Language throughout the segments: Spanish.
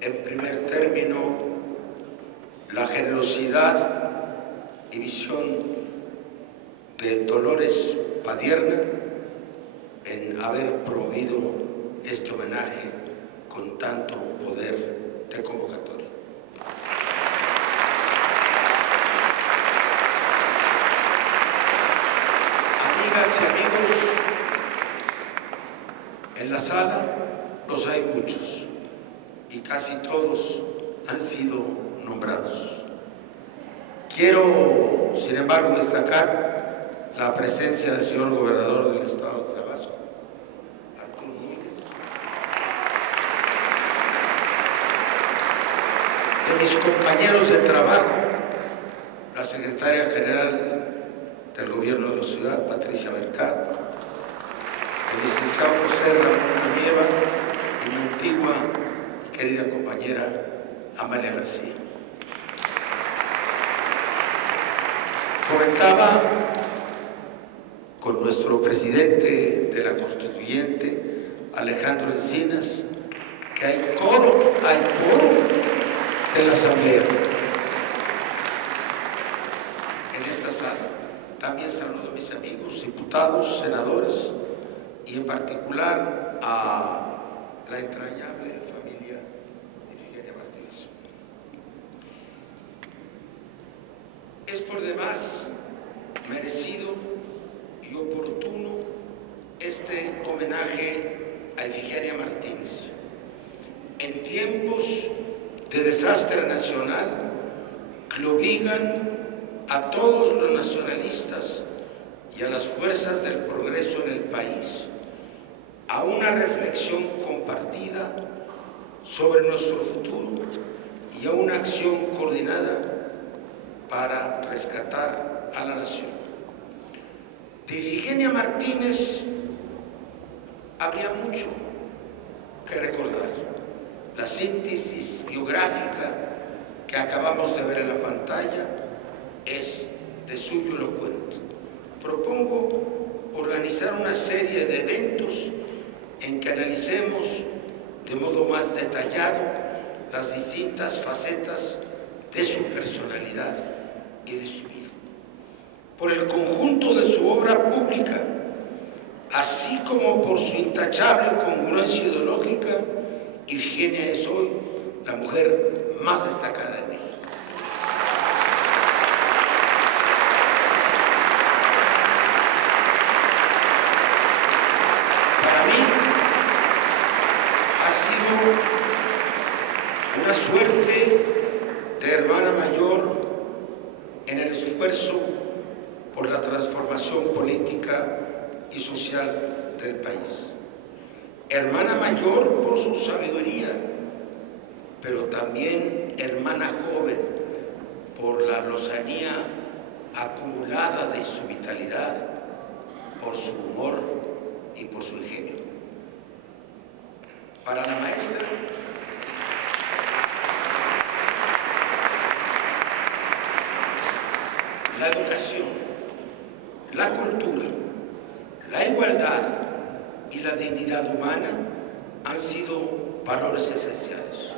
En primer término, la generosidad y visión de Dolores Padierna en haber promovido este homenaje con tanto poder de convocatoria. Amigas y amigos, en la sala los hay muchos y casi todos han sido nombrados. Quiero, sin embargo, destacar la presencia del señor gobernador del estado de Tabasco, Arturo Núñez, de mis compañeros de trabajo, la secretaria general del gobierno de la ciudad, Patricia Mercado, el licenciado José Ramón Amieva y mi antigua y querida compañera Amalia García. Comentaba con nuestro presidente de la Constituyente, Alejandro Encinas, que hay coro de la Asamblea en esta sala. También saludo a mis amigos, diputados, senadores y en particular a la entrañable familia de Ifigenia Martínez. Es por demás merecido y oportuno este homenaje a Ifigenia Martínez. En tiempos de desastre nacional que obligan a todos los nacionalistas y a las fuerzas del progreso en el país a una reflexión compartida sobre nuestro futuro y a una acción coordinada para rescatar a la nación. De Ifigenia Martínez habría mucho que recordar. La síntesis biográfica que acabamos de ver en la pantalla es de suyo elocuente. Propongo organizar una serie de eventos en que analicemos de modo más detallado las distintas facetas de su personalidad y de su vida. Por el conjunto de su obra pública, así como por su intachable congruencia ideológica, Ifigenia es hoy la mujer más destacada de México. Para mí ha sido una suerte de hermana mayor en el esfuerzo por la transformación política y social del país. Hermana mayor por su sabiduría, pero también hermana joven por la lozanía acumulada de su vitalidad, por su humor y por su ingenio. Para la maestra, la educación, la cultura, la igualdad y la dignidad humana han sido valores esenciales.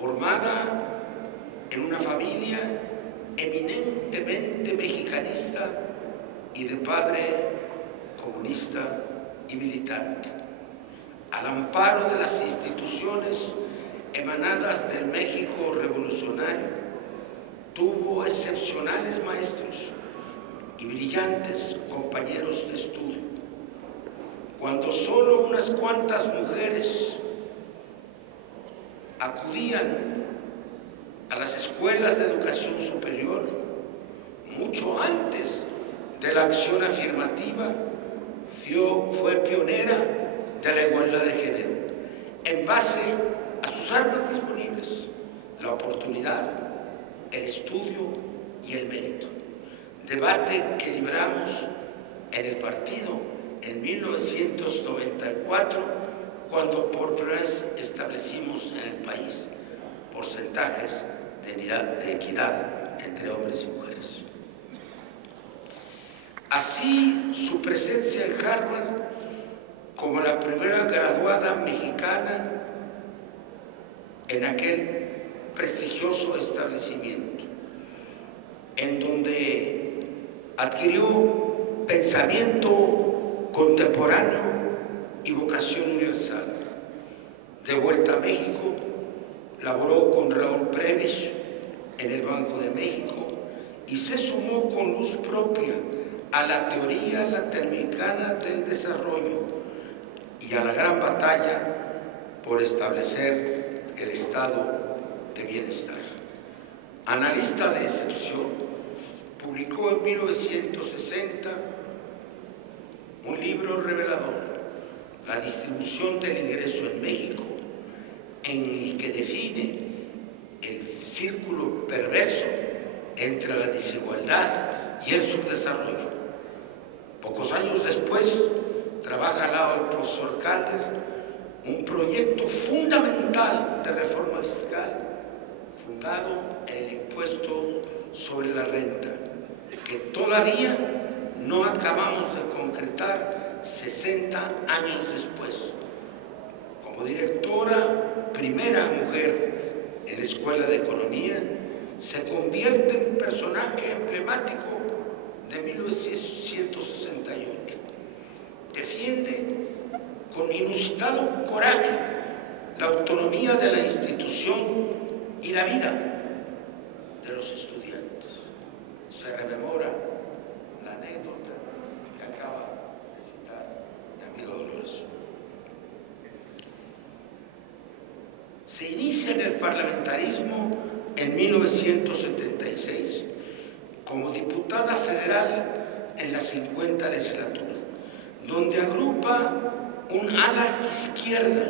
Formada en una familia eminentemente mexicanista y de padre comunista y militante, al amparo de las instituciones emanadas del México revolucionario, tuvo excepcionales maestros y brillantes compañeros de estudio. Cuando solo unas cuantas mujeres acudían a las escuelas de educación superior, mucho antes de la acción afirmativa, fue pionera de la igualdad de género, en base a sus armas disponibles, la oportunidad, el estudio y el mérito. Debate que libramos en el partido en 1994, cuando por primera vez establecimos en el país porcentajes de equidad entre hombres y mujeres. Así, su presencia en Harvard como la primera graduada mexicana en aquel prestigioso establecimiento, en donde adquirió pensamiento contemporáneo y vocación universal. De vuelta a México, laboró con Raúl Prebisch en el Banco de México y se sumó con luz propia a la teoría latinoamericana del desarrollo y a la gran batalla por establecer el estado de bienestar. Analista de excepción, publicó en 1960 un libro revelador, La distribución del ingreso en México, en el que define el círculo perverso entre la desigualdad y el subdesarrollo. Pocos años después, trabaja al lado del profesor Calder un proyecto fundamental de reforma fiscal fundado en el impuesto sobre la renta, que todavía no acabamos de concretar 60 años después. Como directora, primera mujer en la Escuela de Economía, se convierte en personaje emblemático de 1968. Defiende con inusitado coraje la autonomía de la institución y la vida de los estudiantes. Se rememora la anécdota que acaba de citar mi amigo Dolores. Se inicia en el parlamentarismo en 1976 como diputada federal en la 50 legislatura, donde agrupa un ala izquierda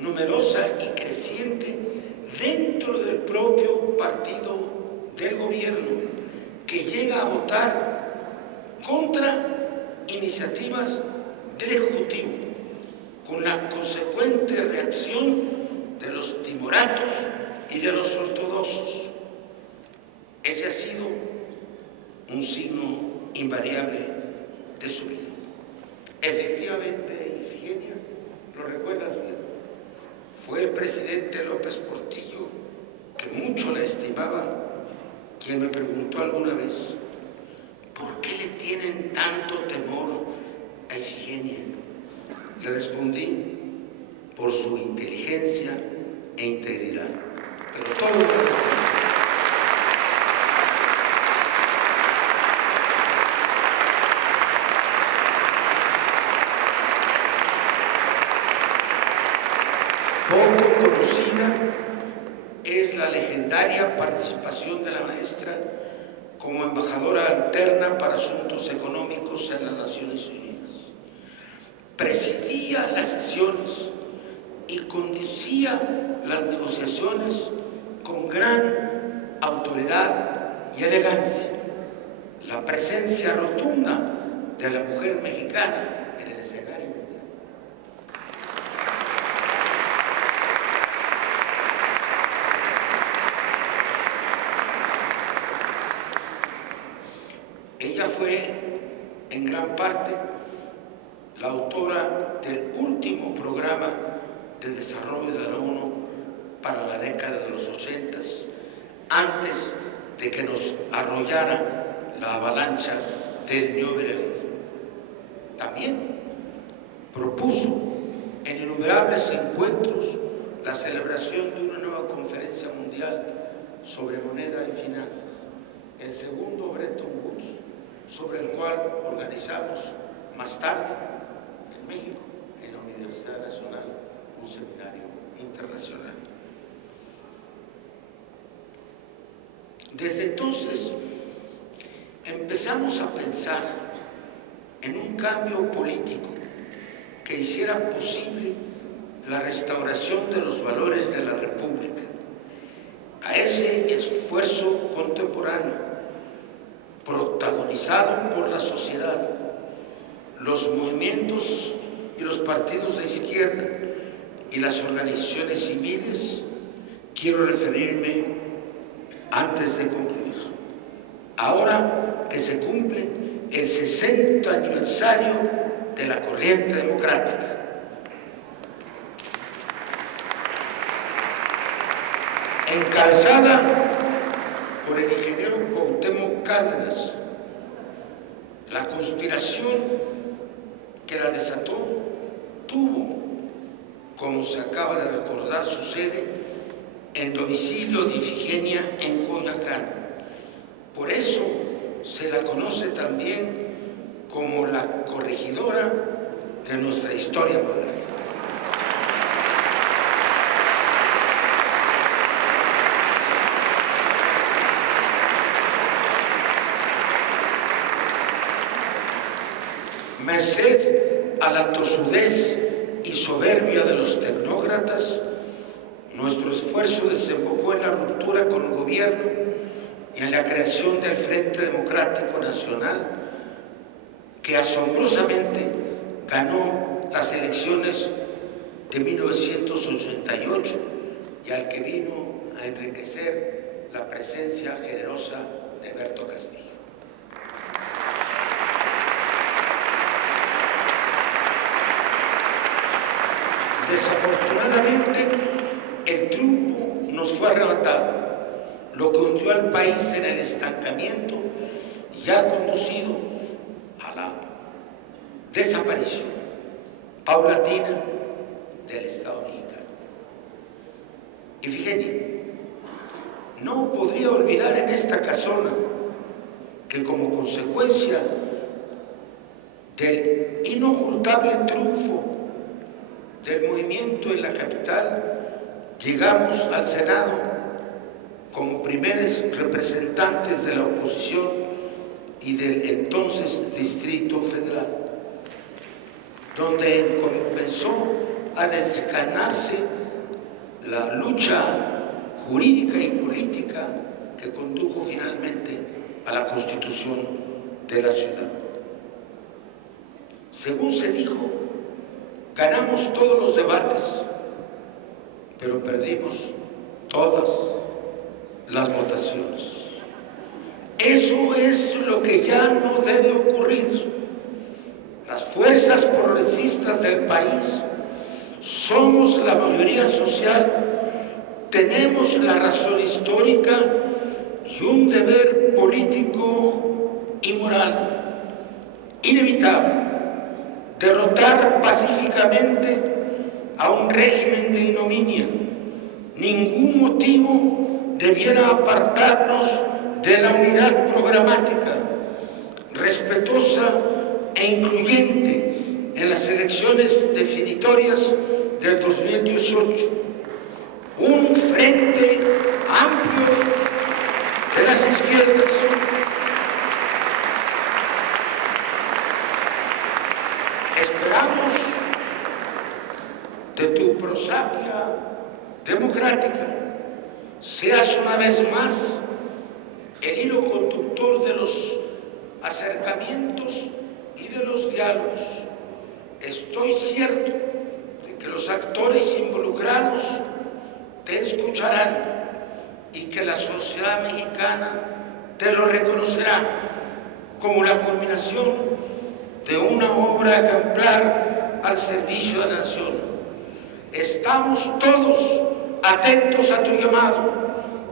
numerosa y creciente dentro del propio partido del gobierno, que llega a votar contra iniciativas del Ejecutivo, con la consecuente reacción de los timoratos y de los ortodoxos. Ese ha sido un signo invariable de su vida. Efectivamente, Ifigenia, lo recuerdas bien, fue el presidente López Portillo, que mucho la estimaba, quien me preguntó alguna vez, ¿por qué le tienen tanto temor a Ifigenia? Le respondí, por su inteligencia e integridad. Pero todo lo respeto. Poco conocida es la legendaria participación de la maestra como embajadora alterna para asuntos económicos en las Naciones Unidas. Presidía las sesiones y conducía las negociaciones con gran autoridad y elegancia. La presencia rotunda de la mujer mexicana en el escenario mundial. Ella fue, en gran parte, la autora del último programa de desarrollo de la ONU para la década de los 80, antes de que nos arrollara la avalancha del neoliberalismo. También propuso en innumerables encuentros la celebración de una nueva conferencia mundial sobre moneda y finanzas, el segundo Bretton Woods, sobre el cual organizamos más tarde en México, en la Universidad Nacional, un seminario internacional. Desde entonces empezamos a pensar en un cambio político que hiciera posible la restauración de los valores de la República. A ese esfuerzo contemporáneo, protagonizado por la sociedad, los movimientos y los partidos de izquierda y las organizaciones civiles, quiero referirme antes de concluir. Ahora que se cumple el 60 aniversario de la corriente democrática, encabezada por el ingeniero Cuauhtémoc Cárdenas. La conspiración que la desató tuvo, como se acaba de recordar, su sede en domicilio de Ifigenia en Coyoacán. Por eso se la conoce también como la corregidora de nuestra historia moderna. Merced a la tosudez y soberbia de los tecnócratas, nuestro esfuerzo desembocó en la ruptura con el gobierno y en la creación del Frente Democrático Nacional, que asombrosamente ganó las elecciones de 1988 y al que vino a enriquecer la presencia generosa de Alberto Castillo. Desafortunadamente, el triunfo nos fue arrebatado, lo que hundió al país en el estancamiento y ha conducido a la desaparición paulatina del Estado mexicano. Ifigenia no podría olvidar en esta casona que como consecuencia del inocultable triunfo del movimiento en la capital, llegamos al Senado como primeros representantes de la oposición y del entonces Distrito Federal, donde comenzó a desganarse la lucha jurídica y política que condujo finalmente a la Constitución de la ciudad. Según se dijo, ganamos todos los debates, pero perdimos todas las votaciones. Eso es lo que ya no debe ocurrir. Las fuerzas progresistas del país somos la mayoría social, tenemos la razón histórica y un deber político y moral inevitable: derrotar pacíficamente a un régimen de ignominia. Ningún motivo debiera apartarnos de la unidad programática, respetuosa e incluyente en las elecciones definitorias del 2018. Un frente amplio de las izquierdas. Esperamos de tu prosapia democrática seas una vez más el hilo conductor de los acercamientos y de los diálogos. Estoy cierto de que los actores involucrados te escucharán y que la sociedad mexicana te lo reconocerá como la culminación de una obra ejemplar al servicio de la nación. Estamos todos atentos a tu llamado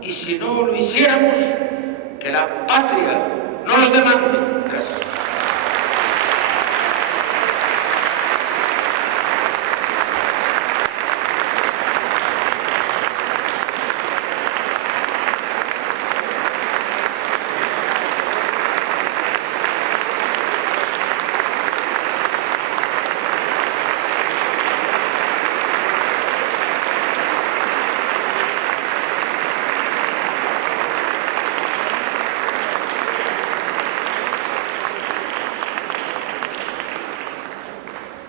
y si no lo hiciéramos, que la patria no nos demande.